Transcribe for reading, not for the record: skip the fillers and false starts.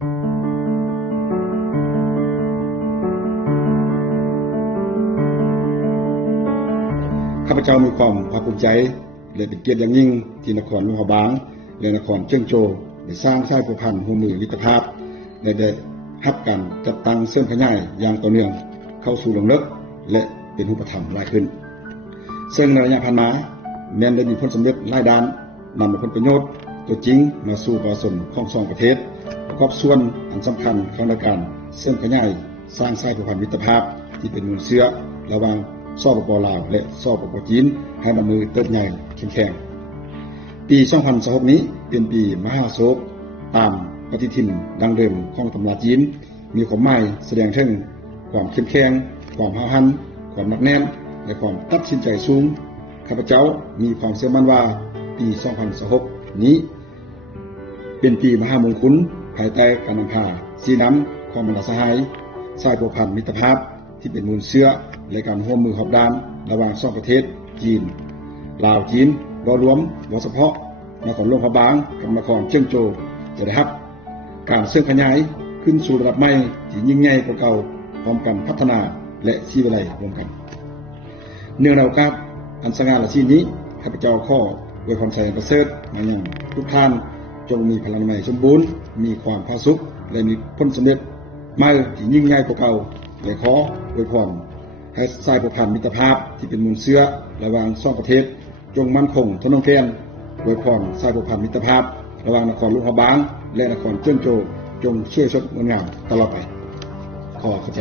ข้าพเจ้ามีความภาคภูมิใจและเป็นเกียรติอย่างยิ่งที่นครหลวงพระบางและนครเชียงโจวได้สร้างสายผูกพันร่วมมือมิตรภาพได้รับการจัดตั้งเสริมขยายอย่างต่อเนื่องเข้าสู่ลงลึกและเป็นรูปธรรมหลายขึ้นซึ่งในระยะผ่านมาแม้นได้มีผลสำเร็จหลายด้านนำผลประโยชน์ตัวจริงมาสู่ประชาชนของสองประเทศประกอบส่วนอันสำคัญของการเสริมขยายสร้างสายผูกพันมิตรภาพที่เป็นมูลเชื้อระหว่างสปป.ลาวและสปป.จีนให้ดำเนินเติบใหญ่เข้มแข็งปี 2026 นี้เป็นปีมหาโศกตามปฏิทินดังเดิมของตำราจีนมีความหมายแสดงถึงความเข้มแข็งความหาหันความหนักแน่นและความตัดสินใจสูงข้าพเจ้ามีความเชื่อมั่นว่าปี 2026 นี้เป็นปีมหามงคลภายใต้การนำพาสีน้ำของบรรดาสหายสายผูกพันมิตรภาพที่เป็นมูลเชื้อและการร่วมมือรอบด้านระหว่างสองประเทศจีนลาวจีนรวมเฉพาะนครหลวงพระบางกับนครเชียงโจวจะได้รับการเสริมขยายขึ้นสู่ระดับใหม่ที่ยิ่งใหญ่กว่าเก่าพร้อมกันพัฒนาและชีวิไลร่วมกันเนื่องในโอกาสอันสง่าราศีนี้ข้าพเจ้าขออวยพรชัยประเสริฐมายังทุกท่านจงมีพลังใหม่สมบูรณ์มีความผาสุกและมีผลสำเร็จใหม่ที่ยิ่งใหญ่กว่าเก่าและขออวยพรให้สายผูกพันมิตรภาพที่เป็นมูลเชื้อระหว่างสองประเทศจงมั่นคงทนแข็งอวยพรสายผูกพันมิตรภาพระหว่างนครหลวงพระบางและนครเชียงโจวจงเชื่อชดงดงามตลอดไปขอเข้าใจ